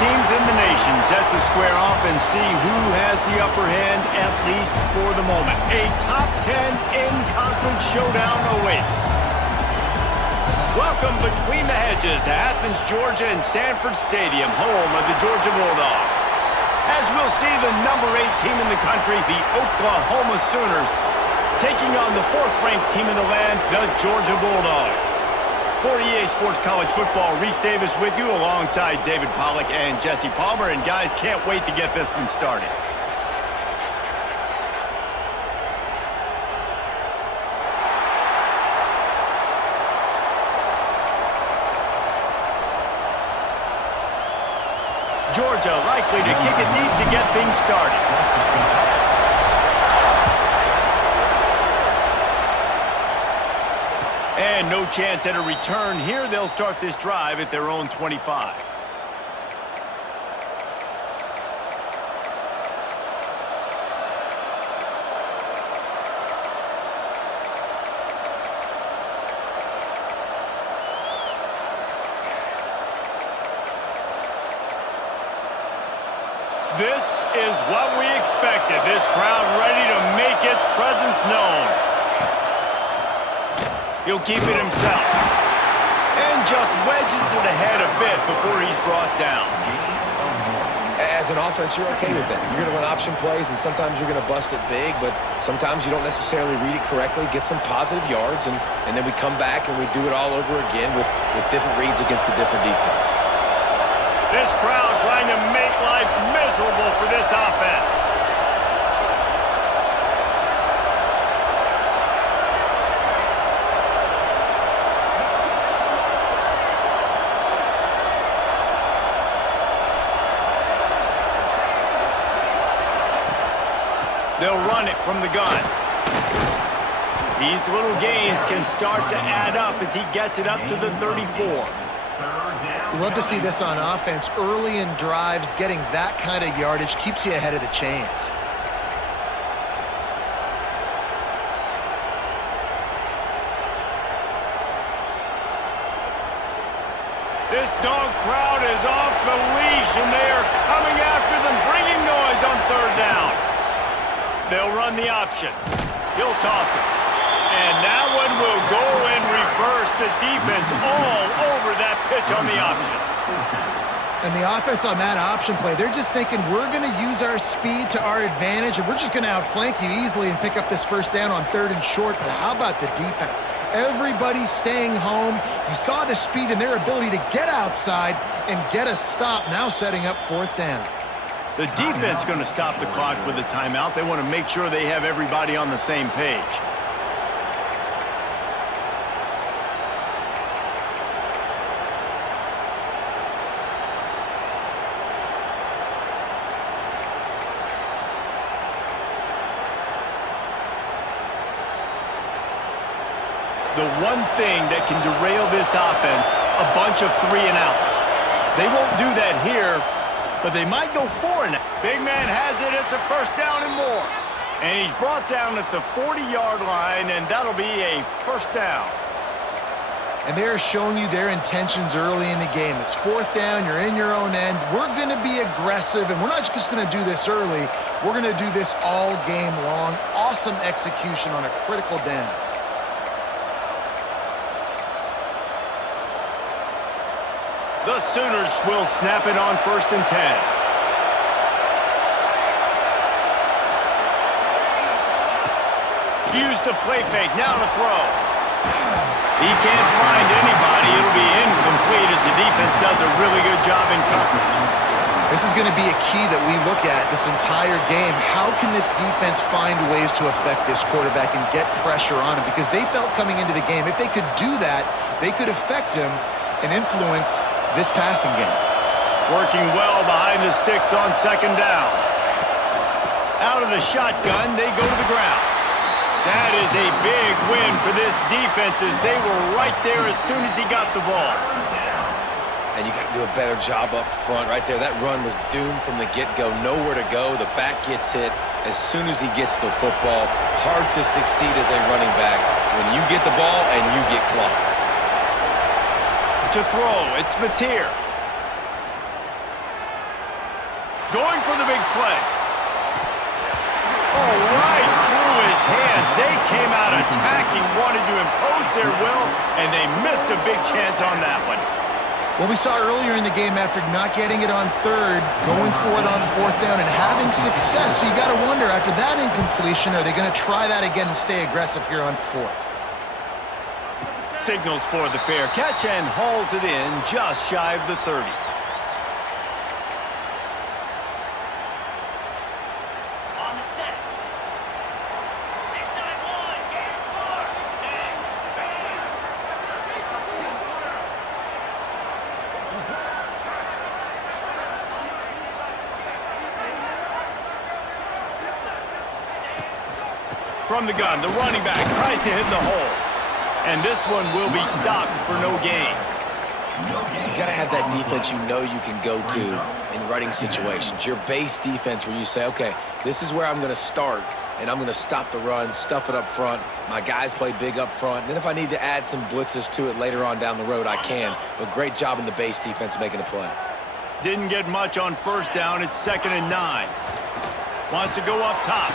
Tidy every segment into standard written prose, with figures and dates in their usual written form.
teams in the nation set to square off and see who has the upper hand, at least for the moment. A top 10 in-conference showdown awaits. Welcome between the hedges to Athens, Georgia and Sanford Stadium, home of the Georgia Bulldogs. As we'll see the number 8 team in the country, the Oklahoma Sooners, taking on the 4th-ranked team in the land, the Georgia Bulldogs. For EA Sports College Football, Reese Davis with you alongside David Pollack and Jesse Palmer. And guys, can't wait to get this one started. Georgia likely to kick it deep to get things started. And no chance at a return here. They'll start this drive at their own 25. This is what we expected. This crowd ready to make its presence known. He'll keep it himself. And just wedges it ahead a bit before he's brought down. As an offense, you're okay with that. You're going to run option plays, and sometimes you're going to bust it big, but sometimes you don't necessarily read it correctly, get some positive yards, and then we come back and we do it all over again with different reads against the different defense. This crowd trying to make life miserable for this offense. They'll run it from the gun. These little gains can start to add up as he gets it up to the 34. You love to see this on offense. Early in drives, getting that kind of yardage keeps you ahead of the chains. This dog crowd is off the leash, and they are coming after them, bringing noise on 3rd down. They'll run the option. He'll toss it. And that one will go in reverse. The defense all over that pitch on the option. And the offense on that option play, they're just thinking we're going to use our speed to our advantage, and we're just going to outflank you easily and pick up this 1st down on 3rd and short. But how about the defense? Everybody's staying home. You saw the speed and their ability to get outside and get a stop, now setting up 4th down. The defense going to stop the clock with a timeout. They want to make sure they have everybody on the same page. The one thing that can derail this offense, a bunch of 3-and-outs. They won't do that here, but they might go 4-and-out. Big man has it. It's a 1st down and more. And he's brought down at the 40-yard line, and that'll be a 1st down. And they're showing you their intentions early in the game. It's 4th down. You're in your own end. We're going to be aggressive, and we're not just going to do this early. We're going to do this all game long. Awesome execution on a critical down. The Sooners will snap it on 1st and 10. Use the play fake, now to throw. He can't find anybody. It'll be incomplete as the defense does a really good job in coverage. This is going to be a key that we look at this entire game. How can this defense find ways to affect this quarterback and get pressure on him? Because they felt coming into the game, if they could do that, they could affect him and influence this passing game. Working well behind the sticks on 2nd down. Out of the shotgun, they go to the ground. That is a big win for this defense as they were right there as soon as he got the ball. And you got to do a better job up front right there. That run was doomed from the get-go. Nowhere to go. The back gets hit as soon as he gets the football. Hard to succeed as a running back when you get the ball and you get clocked. To throw, it's Mateer. for the big play. Oh, right through his hands. They came out attacking, wanted to impose their will, and they missed a big chance on that one. Well, we saw earlier in the game after not getting it on third, going for it on fourth down and having success. So you got to wonder, after that incompletion, are they going to try that again and stay aggressive here on fourth? Signals for the fair catch and hauls it in just shy of the 30. From the gun, the running back tries to hit the hole. And this one will be stopped for no gain. You got to have that defense you know you can go to in running situations. Your base defense where you say, okay, this is where I'm going to start, and I'm going to stop the run, stuff it up front. My guys play big up front. And then if I need to add some blitzes to it later on down the road, I can. But great job in the base defense making a play. Didn't get much on first down. It's 2nd and 9. Wants to go up top.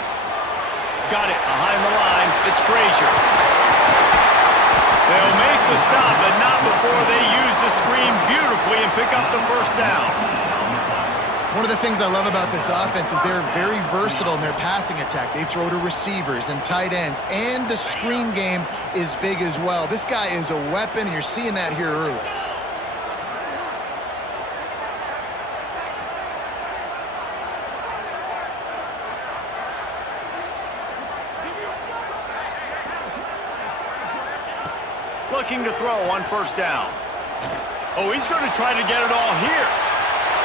Got it behind the line. It's Frazier. They'll make the stop, but not before they use the screen beautifully and pick up the first down. One of the things I love about this offense is they're very versatile in their passing attack. They throw to receivers and tight ends, and the screen game is big as well. This guy is a weapon, and you're seeing that here early. Looking to throw on first down. Oh, he's going to try to get it all here.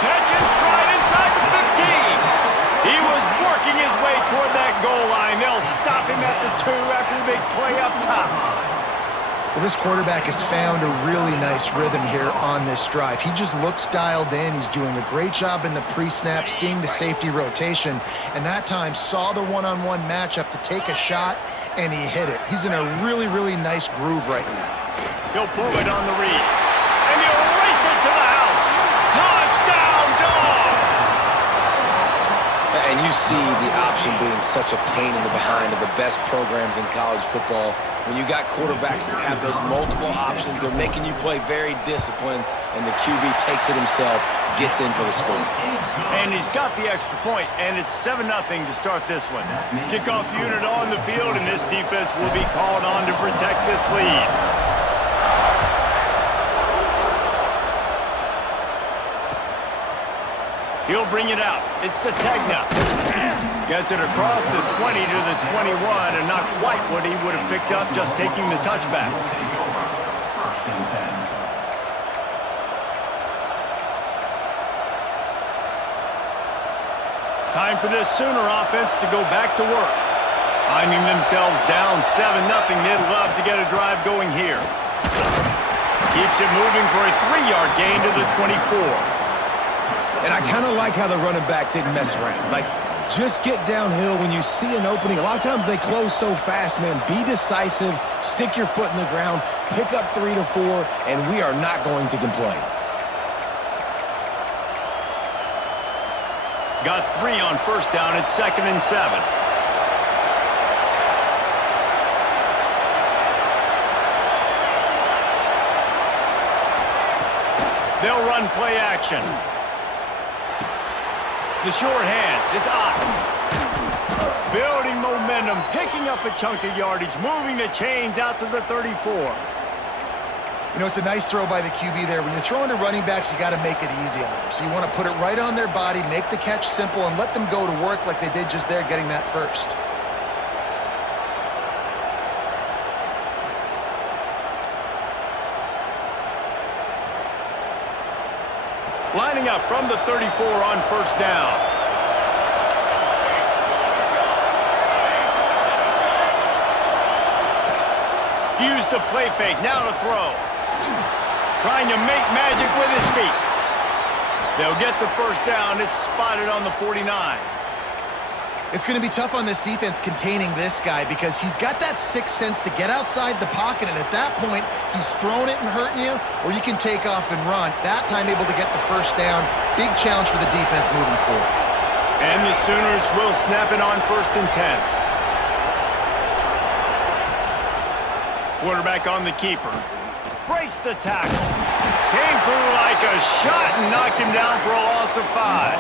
Catch and stride inside the 15. He was working his way toward that goal line. They'll stop him at the 2 after the big play up top. Well, this quarterback has found a really nice rhythm here on this drive. He just looks dialed in. He's doing a great job in the pre-snap, seeing the safety rotation, and that time saw the one-on-one matchup to take a shot, and he hit it. He's in a really, really nice groove right now. He'll pull it on the read, and he'll race it to the house. Touchdown, Dogs! And you see the option being such a pain in the behind of the best programs in college football. When you got quarterbacks that have those multiple options, they're making you play very disciplined, and the QB takes it himself, gets in for the score. And he's got the extra point, and it's 7-0 to start this one. Kickoff unit on the field, and this defense will be called on to protect this lead. He'll bring it out. It's Sategna. Gets it across the 20 to the 21, and not quite what he would have picked up just taking the touchback. Time for this Sooner offense to go back to work. Finding themselves down 7-0, they'd love to get a drive going here. Keeps it moving for a 3-yard gain to the 24. And I kind of like how the running back didn't mess around. Like, just get downhill when you see an opening. A lot of times they close so fast, man. Be decisive, stick your foot in the ground, pick up 3 to 4, and we are not going to complain. Got 3 on first down. It's 2nd and 7. They'll run play action. The short hands, it's Ott. Building momentum, picking up a chunk of yardage, moving the chains out to the 34. You know, it's a nice throw by the QB there. When you're throwing to running backs, you got to make it easy on them. So you want to put it right on their body, make the catch simple, and let them go to work like they did just there, getting that first. Lining up from the 34 on first down. Use the play fake, now to throw. Trying to make magic with his feet. They'll get the first down. It's spotted on the 49. It's going to be tough on this defense containing this guy because he's got that sixth sense to get outside the pocket, and at that point, he's throwing it and hurting you, or you can take off and run. That time able to get the first down. Big challenge for the defense moving forward. And the Sooners will snap it on 1st and 10. Quarterback on the keeper. Breaks the tackle. Came through like a shot and knocked him down for a loss of 5.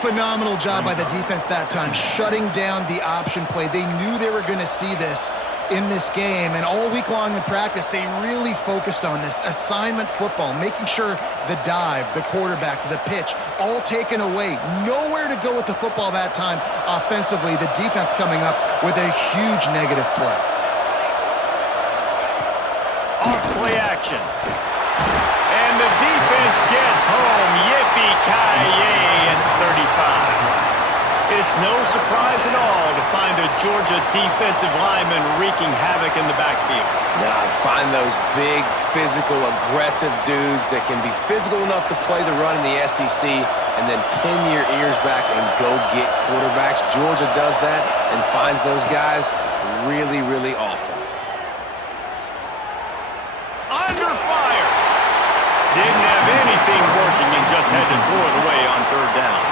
Phenomenal job by the defense that time, shutting down the option play. They knew they were going to see this in this game, and all week long in practice, they really focused on this assignment football, making sure the dive, the quarterback, the pitch, all taken away. Nowhere to go with the football that time offensively. The defense coming up with a huge negative play. Off play action. And the defense gets home. Yippee-ki-yay at 35. It's no surprise at all to find a Georgia defensive lineman wreaking havoc in the backfield. Now, find those big, physical, aggressive dudes that can be physical enough to play the run in the SEC and then pin your ears back and go get quarterbacks. Georgia does that and finds those guys really, really often. Under fire. Didn't have anything working and just had to throw it away on 3rd down.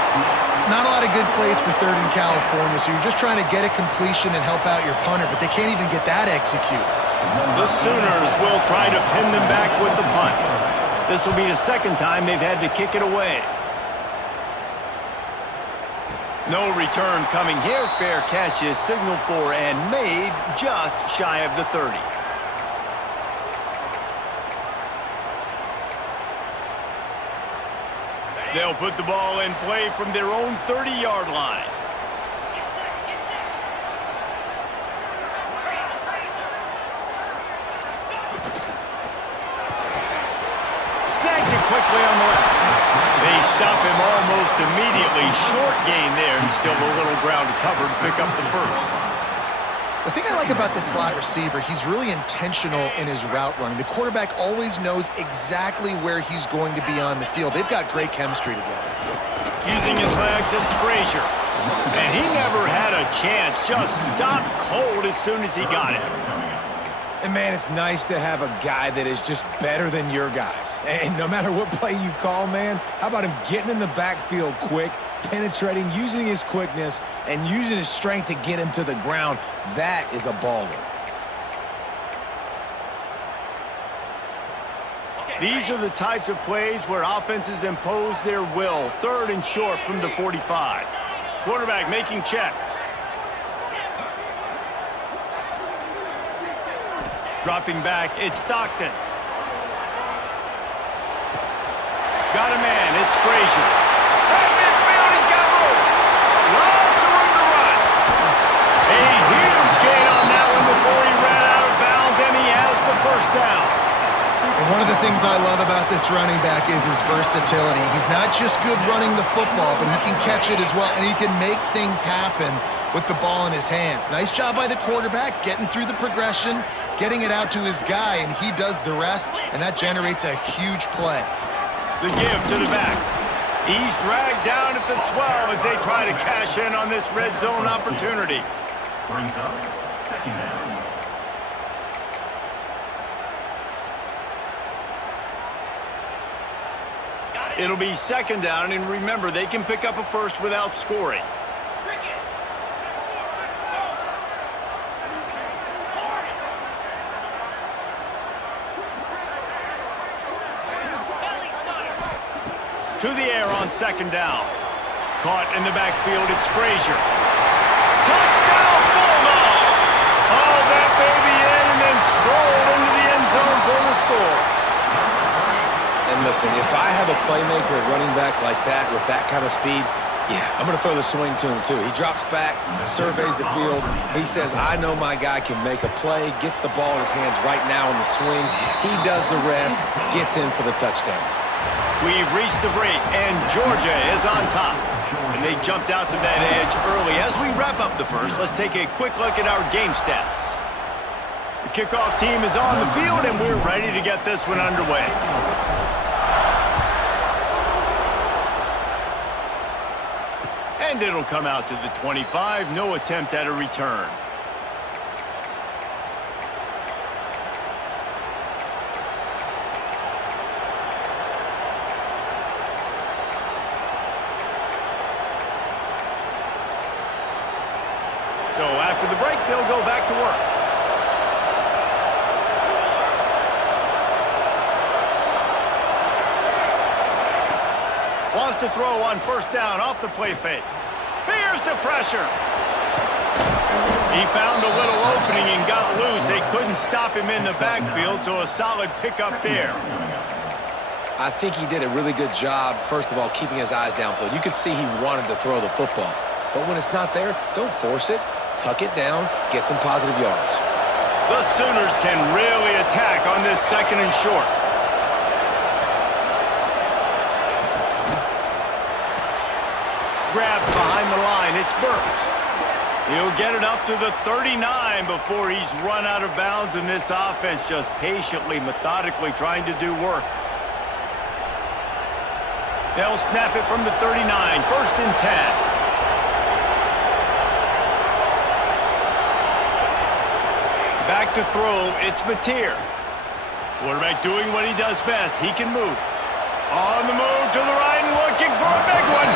Not a lot of good plays for 3rd in California, so you're just trying to get a completion and help out your punter, but they can't even get that executed. The Sooners will try to pin them back with the punt. This will be the 2nd time they've had to kick it away. No return coming here. Fair catch is signaled for and made just shy of the 30. They'll put the ball in play from their own 30-yard line. Snags it quickly on the left. They stop him almost immediately. Short gain there and still a little ground to cover to pick up the 1st. The thing I like about this slot receiver, he's really intentional in his route running. The quarterback always knows exactly where he's going to be on the field. They've got great chemistry together. Using his legs, it's Frazier. And he never had a chance. Just stopped cold as soon as he got it. And, man, it's nice to have a guy that is just better than your guys. And no matter what play you call, man, how about him getting in the backfield quick, penetrating, using his quickness, and using his strength to get him to the ground? That is a baller. These are the types of plays where offenses impose their will. 3rd and short from the 45. Quarterback making checks. Dropping back, it's Stockton. Got a man, it's Frazier. At midfield, he's got room. Lots of room to run. A huge gain on that one before he ran out of bounds, and he has the 1st down. And one of the things I love about this running back is his versatility. He's not just good running the football, but he can catch it as well, and he can make things happen with the ball in his hands. Nice job by the quarterback, getting through the progression, getting it out to his guy, and he does the rest, and that generates a huge play. The give to the back. He's dragged down at the 12 as they try to cash in on this red zone opportunity. Brings up 2nd down. It'll be 2nd down, and remember, they can pick up a 1st without scoring. To the air on 2nd down. Caught in the backfield, it's Frazier. Touchdown, Bulldogs! Hauled that baby in and then strolled into the end zone for the score. And listen, if I have a playmaker at running back like that with that kind of speed, yeah, I'm going to throw the swing to him too. He drops back, surveys the field. He says, I know my guy can make a play, gets the ball in his hands right now in the swing. He does the rest, gets in for the touchdown. We've reached the break, and Georgia is on top. And they jumped out to that edge early. As we wrap up the 1st, let's take a quick look at our game stats. The kickoff team is on the field, and we're ready to get this one underway. And it'll come out to the 25. No attempt at a return. After the break, they'll go back to work. Wants to throw on first down off the play fake. Here's the pressure. He found a little opening and got loose. They couldn't stop him in the backfield, so a solid pickup there. I think he did a really good job, first of all, keeping his eyes downfield. You could see he wanted to throw the football. But when it's not there, don't force it. Tuck it down, get some positive yards. The Sooners can really attack on this second and short. Grabbed behind the line, it's Burks. He'll get it up to the 39 before he's run out of bounds, and this offense just patiently, methodically trying to do work. They'll snap it from the 39, first and 10. Back to throw, it's Mateer. Quarterback doing what he does best. He can move. On the move to the right and looking for a big one.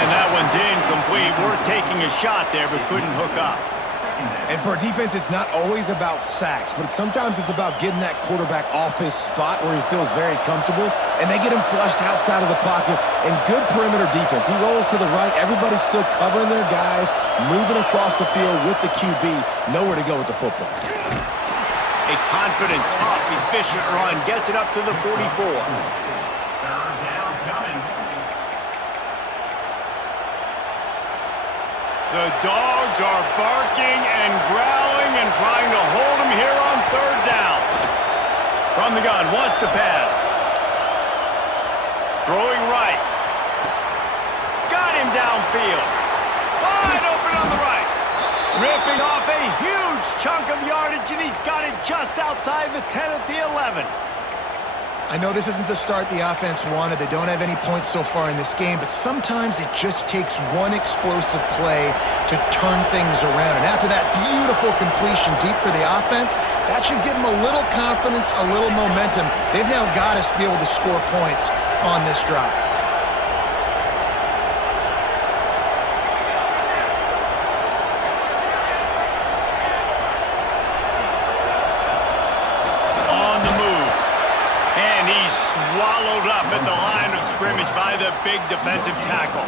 And that one's incomplete. Worth taking a shot there, but couldn't hook up. And for a defense, it's not always about sacks, but sometimes it's about getting that quarterback off his spot where he feels very comfortable, and they get him flushed outside of the pocket. And good perimeter defense. He rolls to the right. Everybody's still covering their guys, moving across the field with the QB. Nowhere to go with the football. A confident, tough, efficient run gets it up to the 44. The Dogs are barking and growling and trying to hold him here on third down. From the gun, wants to pass. Throwing right. Got him downfield. Wide open on the right. Ripping off a huge chunk of yardage, and he's got it just outside the 10 at the 11. I know this isn't the start the offense wanted. They don't have any points so far in this game, but sometimes it just takes one explosive play to turn things around. And after that beautiful completion deep for the offense, that should give them a little confidence, a little momentum. They've now got us to be able to score points on this drive. Swallowed up at the line of scrimmage by the big defensive tackle.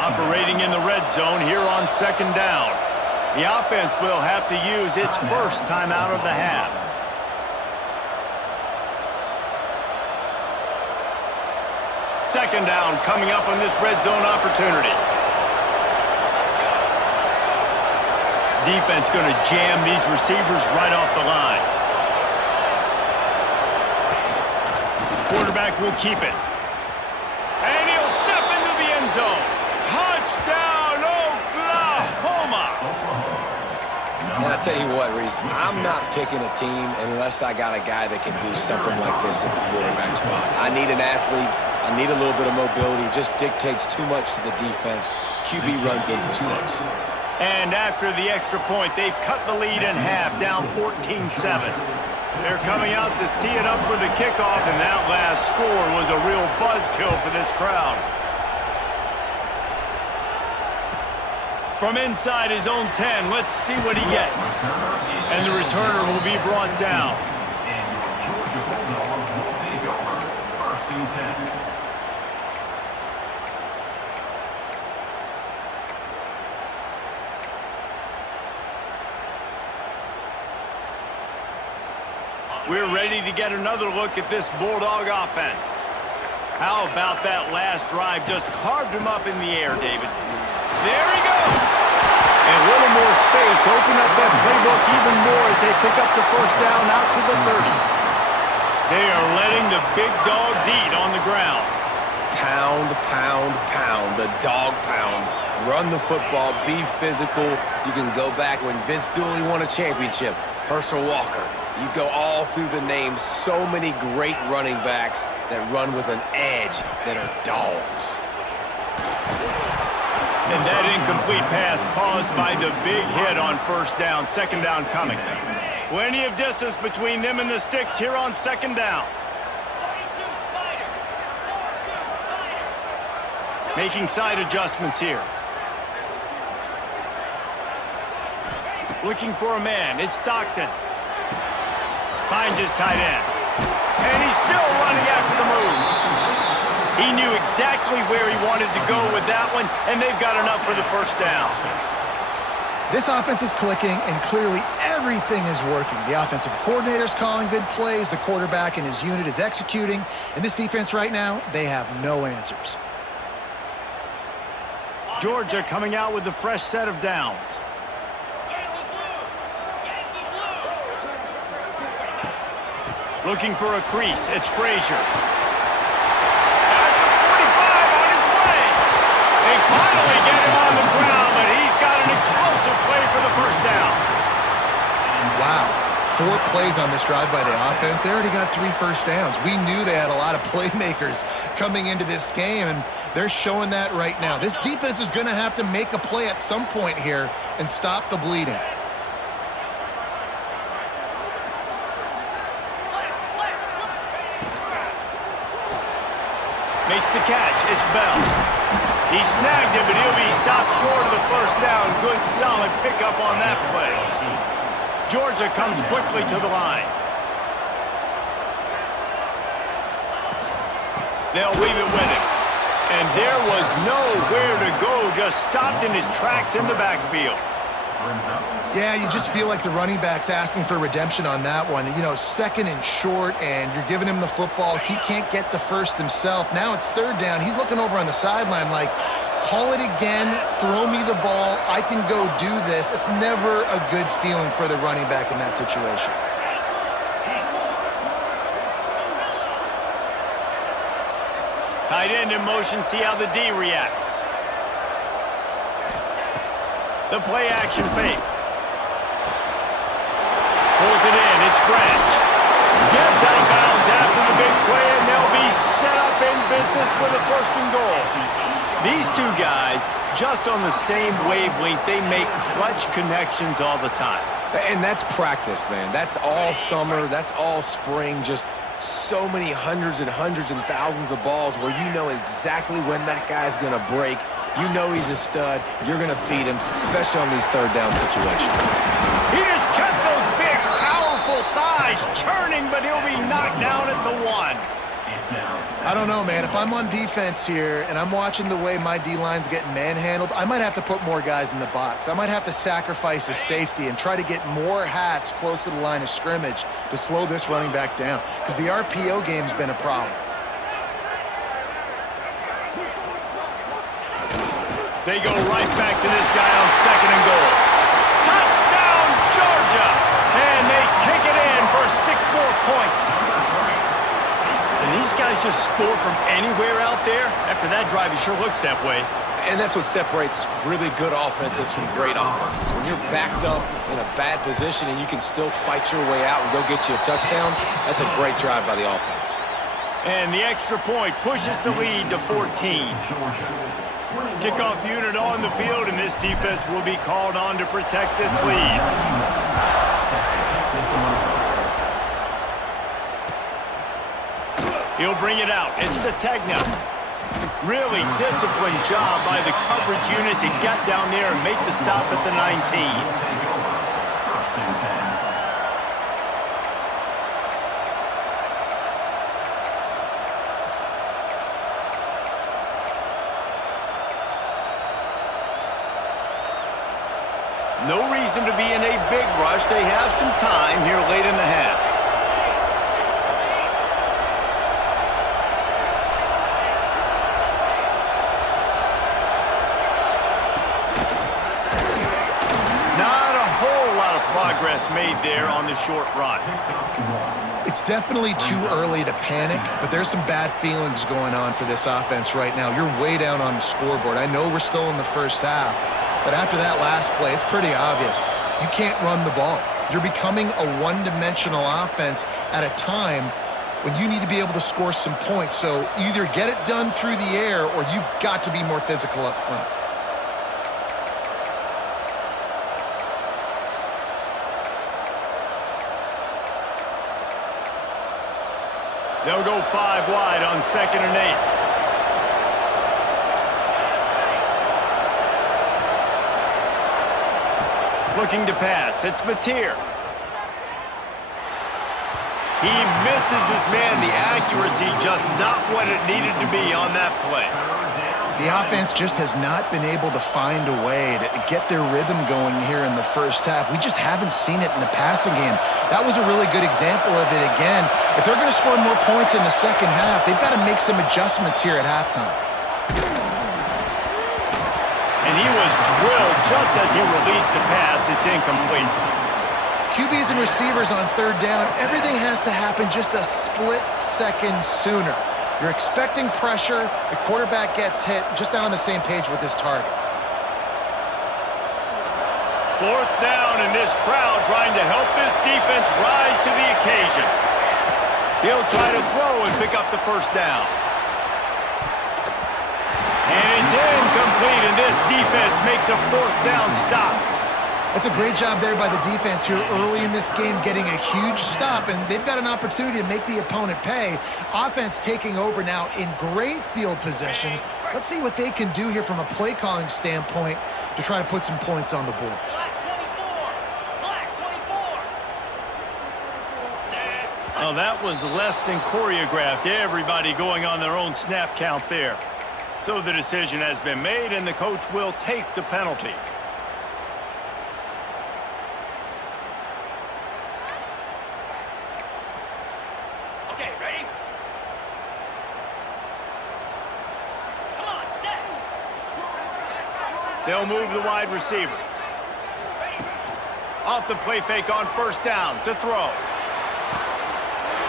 Operating in the red zone here on second down. The offense will have to use its first timeout of the half. Second down coming up on this red zone opportunity. Defense going to jam these receivers right off the line. Quarterback will keep it. And he'll step into the end zone. Touchdown, Oklahoma! And I tell you what, Reese, I'm not picking a team unless I got a guy that can do something like this at the quarterback spot. I need an athlete. I need a little bit of mobility. It just dictates too much to the defense. QB runs in for 6. And after the extra point, they've cut the lead in half, down 14-7. They're coming out to tee it up for the kickoff, and that last score was a real buzzkill for this crowd. From inside his own 10, let's see what he gets. And the returner will be brought down. And your Georgia Bulldogs will take over first and 10. We're ready to get another look at this Bulldog offense. How about that last drive? Just carved him up in the air, David. There he goes. And a little more space. Open up that playbook even more as they pick up the first down out to the 30. They are letting the big dogs eat on the ground. Pound, pound, pound. The dog pound. Run the football. Be physical. You can go back when Vince Dooley won a championship. Herschel Walker. You go all through the names. So many great running backs that run with an edge that are dogs. And that incomplete pass caused by the big hit on first down. Second down coming. Plenty of distance between them and the sticks here on second down. Making side adjustments here. Looking for a man. It's Stockton. Finds his tight end. And he's still running after the move. He knew exactly where he wanted to go with that one, and they've got enough for the first down. This offense is clicking, and clearly everything is working. The offensive coordinator's calling good plays. The quarterback and his unit is executing. And this defense right now, they have no answers. Georgia coming out with a fresh set of downs. Looking for a crease. It's Frazier. At the 45 on his way. They finally get him on the ground, but he's got an explosive play for the first down. Wow. 4 plays on this drive by the offense. They already got 3 first downs. We knew they had a lot of playmakers coming into this game, and they're showing that right now. This defense is going to have to make a play at some point here and stop the bleeding. Makes the catch. It's Bell. He snagged him, but he'll be stopped short of the first down. Good, solid pickup on that play. Georgia comes quickly to the line. They'll leave it with him. And there was nowhere to go, just stopped in his tracks in the backfield. Yeah, you just feel like the running back's asking for redemption on that one. You know, 2nd and short, and you're giving him the football. He can't get the first himself. Now it's 3rd down. He's looking over on the sideline like, call it again, throw me the ball, I can go do this. It's never a good feeling for the running back in that situation. Tight end in motion, see how the D reacts. The play action fake. Pulls it in, it's Branch. Gets out of bounds after the big play, and they'll be set up in business with a 1st and goal. These two guys, just on the same wavelength, they make clutch connections all the time. And that's practice, man. That's all summer. That's all spring. Just so many hundreds and thousands of balls where you know exactly when that guy's going to break. You know he's a stud. You're going to feed him, especially on these 3rd down situations. He just kept those big, powerful thighs churning, but he'll be knocked down at the 1. I don't know, man. If I'm on defense here and I'm watching the way my D-line's getting manhandled, I might have to put more guys in the box. I might have to sacrifice a safety and try to get more hats close to the line of scrimmage to slow this running back down, because the RPO game's been a problem. They go right back to this guy on 2nd and goal. Touchdown, Georgia! And they take it in for 6 more points. And these guys just score from anywhere out there. After that drive, it sure looks that way. And that's what separates really good offenses from great offenses. When you're backed up in a bad position and you can still fight your way out and go get you a touchdown, that's a great drive by the offense. And the extra point pushes the lead to 14. Kickoff unit on the field, and this defense will be called on to protect this lead. He'll bring it out. It's Sategna. Really disciplined job by the coverage unit to get down there and make the stop at the 19. No reason to be in a big rush. They have some time here late in the half. Not a whole lot of progress made there on the short run. It's definitely too early to panic, but there's some bad feelings going on for this offense right now. You're way down on the scoreboard. I know we're still in the first half, but after that last play, it's pretty obvious. You can't run the ball. You're becoming a one-dimensional offense at a time when you need to be able to score some points. So either get it done through the air or you've got to be more physical up front. They'll go 5 wide on 2nd and 8. Looking to pass. It's Mateer. He misses his man. The accuracy just not what it needed to be on that play. The offense just has not been able to find a way to get their rhythm going here in the first half. We just haven't seen it in the passing game. That was a really good example of it again. If they're going to score more points in the second half, they've got to make some adjustments here at halftime. And he was drilled just as he released the pass. It's incomplete. QBs and receivers on third down, everything has to happen just a split second sooner. You're expecting pressure, the quarterback gets hit, just not on the same page with his target. Fourth down, and this crowd trying to help this defense rise to the occasion. He'll try to throw and pick up the first down. And it's incomplete, and this defense makes a fourth down stop. That's a great job there by the defense here early in this game, getting a huge stop, and they've got an opportunity to make the opponent pay. Offense taking over now in great field position. Let's see what they can do here from a play calling standpoint to try to put some points on the board. Well, that was less than choreographed. Everybody going on their own snap count there. So the decision has been made, and the coach will take the penalty. Okay, ready? Come on, set. They'll move the wide receiver. Off the play fake on first down to throw.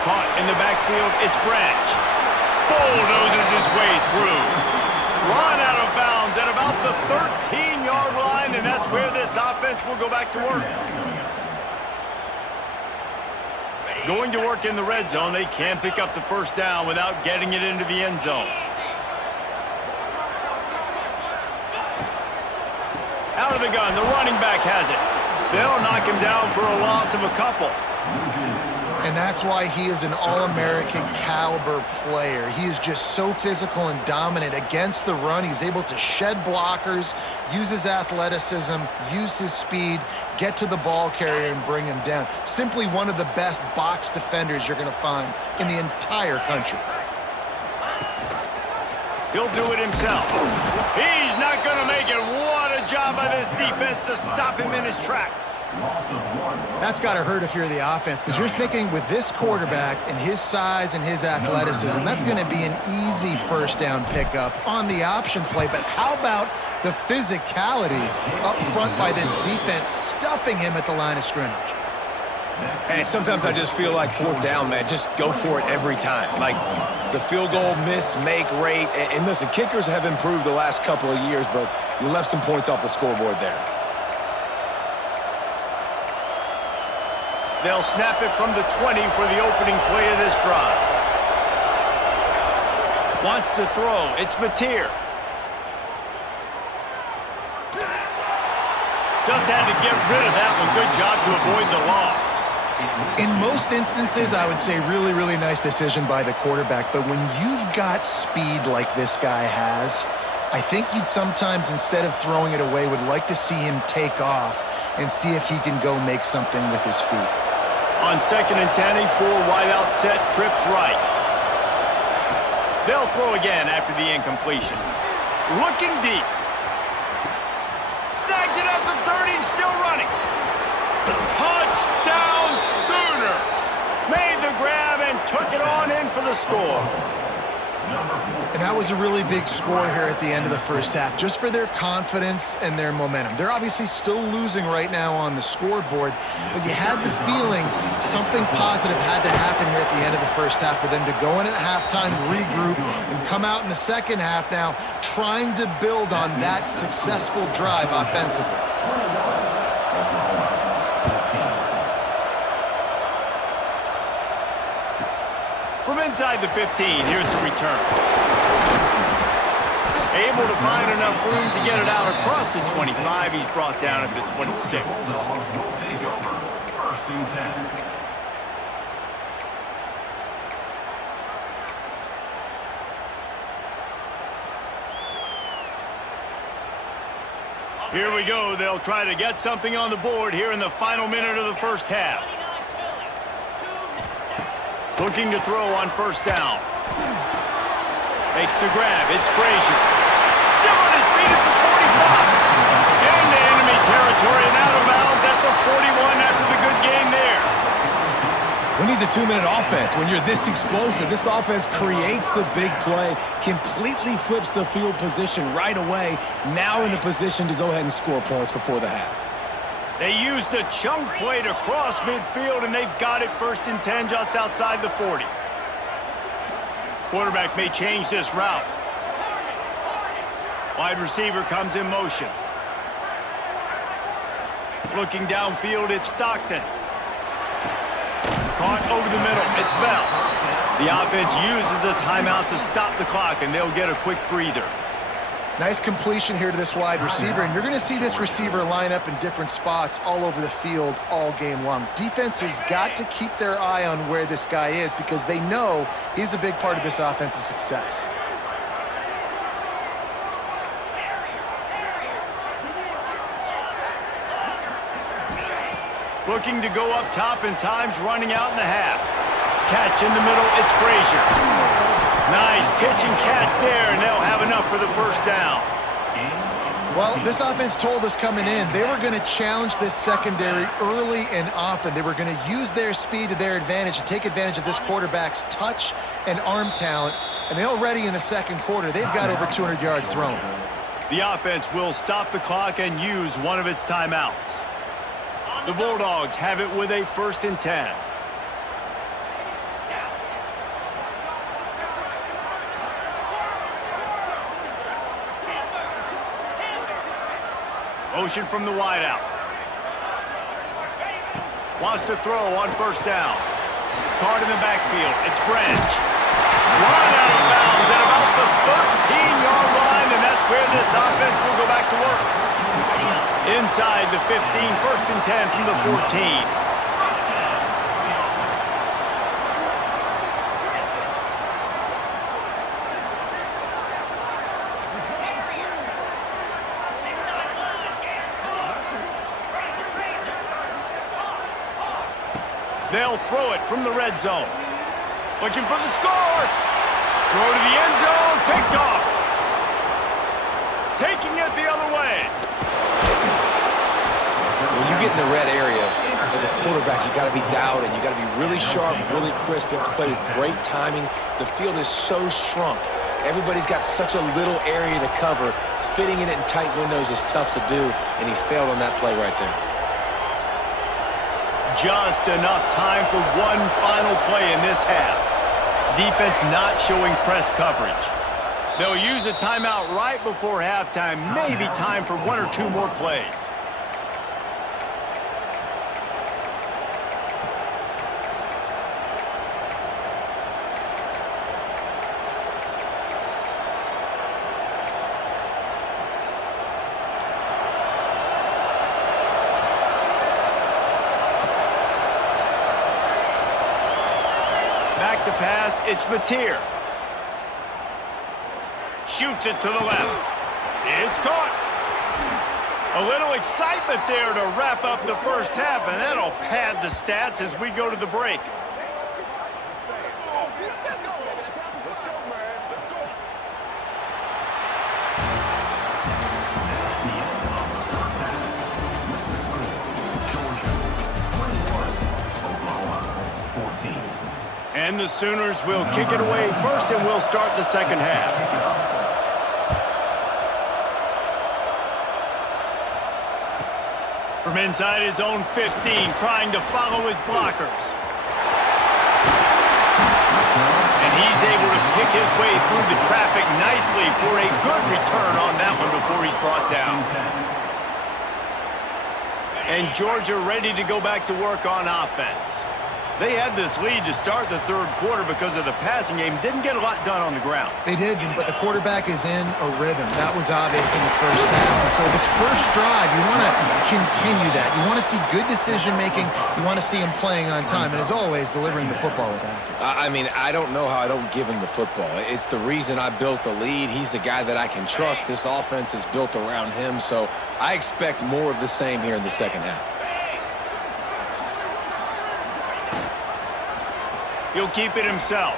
Caught in the backfield, it's Branch. Bulldozes his way through. Run out of bounds at about the 13-yard line, and that's where this offense will go back to work. Going to work in the red zone, they can't pick up the first down without getting it into the end zone. Out of the gun, the running back has it. They'll knock him down for a loss of a couple. And that's why he is an All-American caliber player. He is just so physical and dominant against the run. He's able to shed blockers, use his athleticism, use his speed, get to the ball carrier and bring him down. Simply one of the best box defenders you're going to find in the entire country. He'll do it himself. He's not going to make it. What a job by this defense to stop him in his tracks. That's got to hurt if you're the offense, because you're thinking with this quarterback and his size and his athleticism, that's going to be an easy first down pickup on the option play. But how about the physicality up front by this defense, stuffing him at the line of scrimmage? And sometimes I just feel like fourth down, man, just go for it every time. Like the field goal miss, make rate. And listen, kickers have improved the last couple of years, but you left some points off the scoreboard there. They'll snap it from the 20 for the opening play of this drive. Wants to throw. It's Mateer. Just had to get rid of that one. Good job to avoid the loss. In most instances, I would say really, really nice decision by the quarterback. But when you've got speed like this guy has, I think you'd sometimes, instead of throwing it away, would like to see him take off and see if he can go make something with his feet. On 2nd and 10, a full wide out set, trips right. They'll throw again after the incompletion. Looking deep. Snags it at the 30 and still running. Touchdown Sooners! Made the grab and took it on in for the score. And that was a really big score here at the end of the first half, just for their confidence and their momentum. They're obviously still losing right now on the scoreboard, but you had the feeling something positive had to happen here at the end of the first half for them to go in at halftime, regroup, and come out in the second half now trying to build on that successful drive offensively. From inside the 15, here's the return. Able to find enough room to get it out across the 25. He's brought down at the 26. Bulldogs will take over. 1st and 10. Here we go. They'll try to get something on the board here in the final minute of the first half. Looking to throw on first down. Makes the grab. It's Frazier. Still on his feet at the 45. Into enemy territory and out of bounds at the 41 after the good game there. Who needs a 2-minute offense? When you're this explosive, this offense creates the big play, completely flips the field position right away, now in a position to go ahead and score points before the half. They used a chunk play to cross midfield, and they've got it 1st and 10 just outside the 40. Quarterback may change this route. Wide receiver comes in motion. Looking downfield, it's Stockton. Caught over the middle, it's Bell. The offense uses a timeout to stop the clock, and they'll get a quick breather. Nice completion here to this wide receiver, and you're going to see this receiver line up in different spots all over the field all game long. Defense has got to keep their eye on where this guy is because they know he's a big part of this offense's success. Looking to go up top, and time's running out in the half. Catch in the middle, it's Frazier. Nice pitch and catch there, and they'll have enough for the first down. Well, this offense told us coming in they were going to challenge this secondary early and often. They were going to use their speed to their advantage and take advantage of this quarterback's touch and arm talent. And they already in the second quarter, they've got over 200 yards thrown. The offense will stop the clock and use one of its timeouts. The Bulldogs have it with a 1st and 10. Motion from the wideout. Wants to throw on first down. Caught in the backfield. It's Branch. Run out of bounds at about the 13-yard line, and that's where this offense will go back to work. Inside the 15, 1st and 10 from the 14. They'll throw it from the red zone. Looking for the score. Throw to the end zone. Picked off. Taking it the other way. When you get in the red area, as a quarterback, you got to be dialed in. You got to be really sharp, really crisp. You have to play with great timing. The field is so shrunk. Everybody's got such a little area to cover. Fitting it in tight windows is tough to do, and he failed on that play right there. Just enough time for one final play in this half. Defense not showing press coverage. They'll use a timeout right before halftime. Maybe time for 1 or 2 more plays. Back to pass, it's Mateer. Shoots it to the left. It's caught. A little excitement there to wrap up the first half, and that'll pad the stats as we go to the break. And the Sooners will kick it away first, and we'll start the second half. From inside his own 15, trying to follow his blockers. And he's able to pick his way through the traffic nicely for a good return on that one before he's brought down. And Georgia ready to go back to work on offense. They had this lead to start the third quarter because of the passing game. Didn't get a lot done on the ground. They did, but the quarterback is in a rhythm. That was obvious in the first half. And so this first drive, you want to continue that. You want to see good decision-making. You want to see him playing on time. And as always, delivering the football with accuracy. I mean, I don't know how I don't give him the football. It's the reason I built the lead. He's the guy that I can trust. This offense is built around him. So I expect more of the same here in the second half. He'll keep it himself.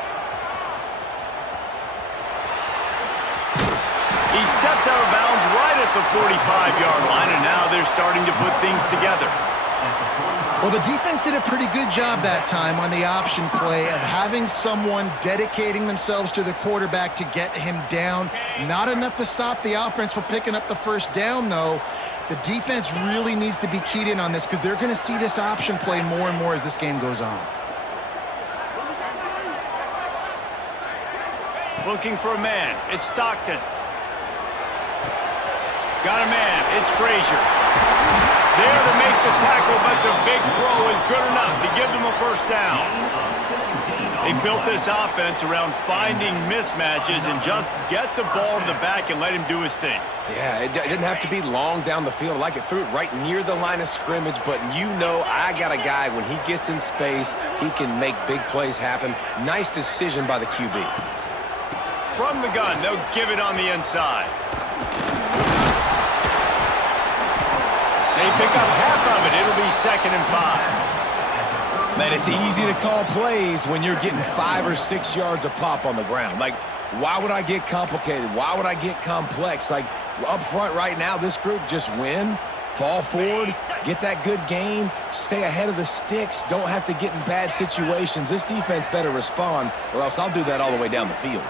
He stepped out of bounds right at the 45-yard line, and now they're starting to put things together. Well, the defense did a pretty good job that time on the option play of having someone dedicating themselves to the quarterback to get him down. Not enough to stop the offense from picking up the first down, though. The defense really needs to be keyed in on this because they're going to see this option play more and more as this game goes on. Looking for a man. It's Stockton. Got a man. It's Frazier. There to make the tackle, but the big throw is good enough to give them a first down. They built this offense around finding mismatches and just get the ball to the back and let him do his thing. Yeah, it didn't have to be long down the field. I like it, threw it right near the line of scrimmage, but you know I got a guy, when he gets in space, he can make big plays happen. Nice decision by the QB. From the gun, they'll give it on the inside. They pick up half of it. It'll be 2nd and 5. Man, it's easy to call plays when you're getting 5 or 6 yards a pop on the ground. Like, why would I get complicated? Why would I get complex? Like, up front right now, this group just win, fall forward, get that good gain, stay ahead of the sticks, don't have to get in bad situations. This defense better respond, or else I'll do that all the way down the field.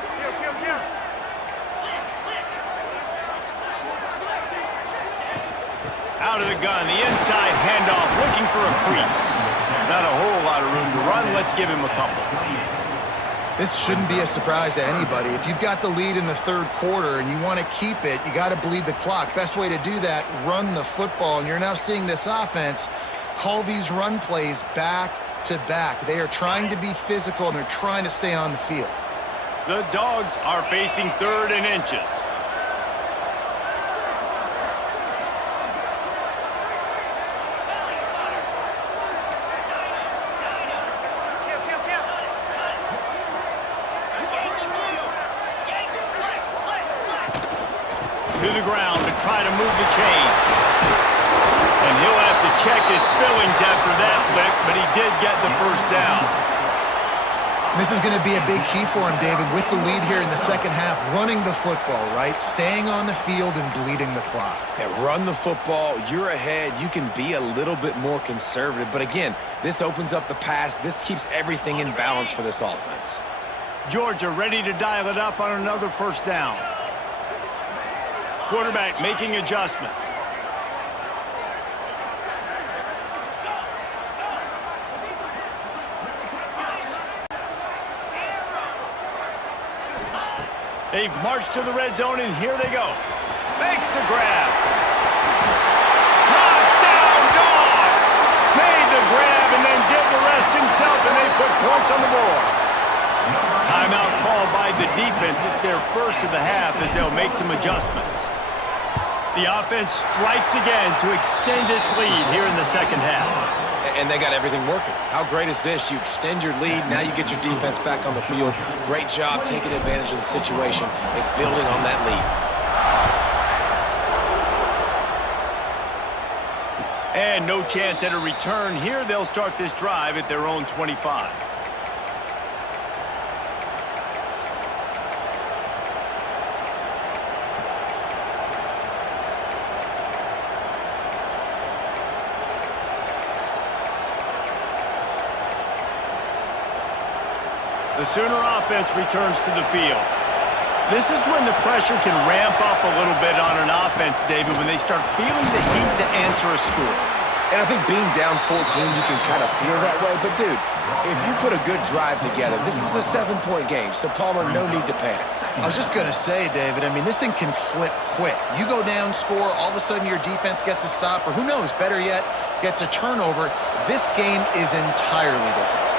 Out of the gun, the inside handoff, looking for a crease. Not a whole lot of room to run. Let's give him a couple. This shouldn't be a surprise to anybody. If you've got the lead in the third quarter and you want to keep it, you got to bleed the clock. Best way to do that, run the football. And you're now seeing this offense call these run plays back to back. They are trying to be physical, and they're trying to stay on the field. The Dogs are facing 3rd and inches. To the ground to try to move the chains. And he'll have to check his fillings after that lick, but he did get the first down. This is going to be a big key for him, David, with the lead here in the second half, running the football, right? Staying on the field and bleeding the clock. Yeah, run the football. You're ahead. You can be a little bit more conservative. But again, this opens up the pass. This keeps everything in balance for this offense. Georgia ready to dial it up on another first down. Quarterback making adjustments. They've marched to the red zone, and here they go. Makes the grab. Touchdown, Dogs! Made the grab and then did the rest himself, and they put points on the board. Timeout called by the defense. It's their first of the half as they'll make some adjustments. The offense strikes again to extend its lead here in the second half. And they got everything working. How great is this? You extend your lead, now you get your defense back on the field. Great job taking advantage of the situation and building on that lead. And no chance at a return here. They'll start this drive at their own 25. The Sooner offense returns to the field. This is when the pressure can ramp up a little bit on an offense, David, when they start feeling the heat to answer a score. And I think being down 14, you can kind of feel that way. But, dude, if you put a good drive together, this is a 7-point game, so, Palmer, no need to panic. I was just going to say, David, I mean, this thing can flip quick. You go down, score, all of a sudden your defense gets a stop, or who knows, better yet, gets a turnover. This game is entirely different.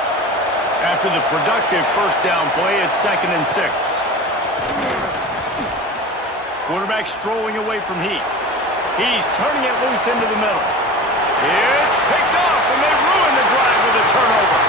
After the productive first down play, it's 2nd and 6. Quarterback strolling away from Heat. He's turning it loose into the middle. It's picked off, and they ruin the drive with a turnover.